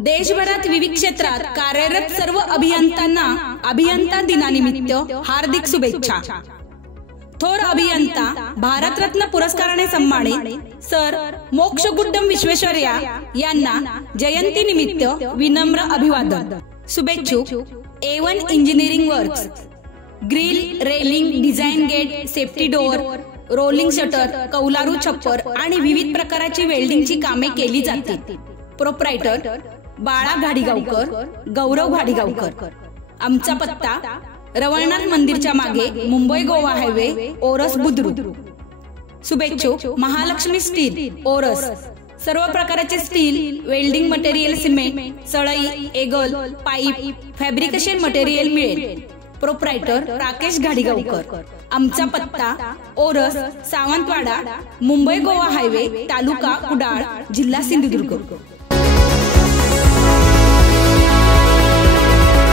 देशभरात विविध क्षेत्रात कार्यरत सर्व अभियंत्यांना अभियंता दिनानिमित्त हार्दिक शुभेच्छा। थोर अभियंता भारतरत्न पुरस्काराने सन्मानित सर मोक्षगुड्डम विश्वेश्वरय्या यांना जयंती निमित्त विनम्र अभिवादन। शुभेच्छुक A1 engineering works, grill, railing, design gate, safety door, rolling shutter, कौलारू छप्पर आणि विविध प्रकारची वेल्डिंगची कामे केली जातील। प्रोप्रायटर बाळा घाडीगावकर, गौरव घाडीगावकर। आमचा पत्ता रवळनाथ मंदिरच्या मागे, मुंबई गोवा हायवे, ओरस बुद्रुक। शुभेच्छुक महालक्ष्मी स्टील, ओरस। सर्व प्रकारचे स्टील, वेल्डिंग मटेरियल, सिमेंट, सळई, एगल, पाईप, फॅब्रिकेशन मटेरियल मिळेल। प्रोप्रायटर राकेश घाडीगावकर। आमचा पत्ता ओरस, सावंतवाडा, मुंबई गोवा हायवे, तालुका कुडाळ, जिल्हा सिंधुदुर्ग।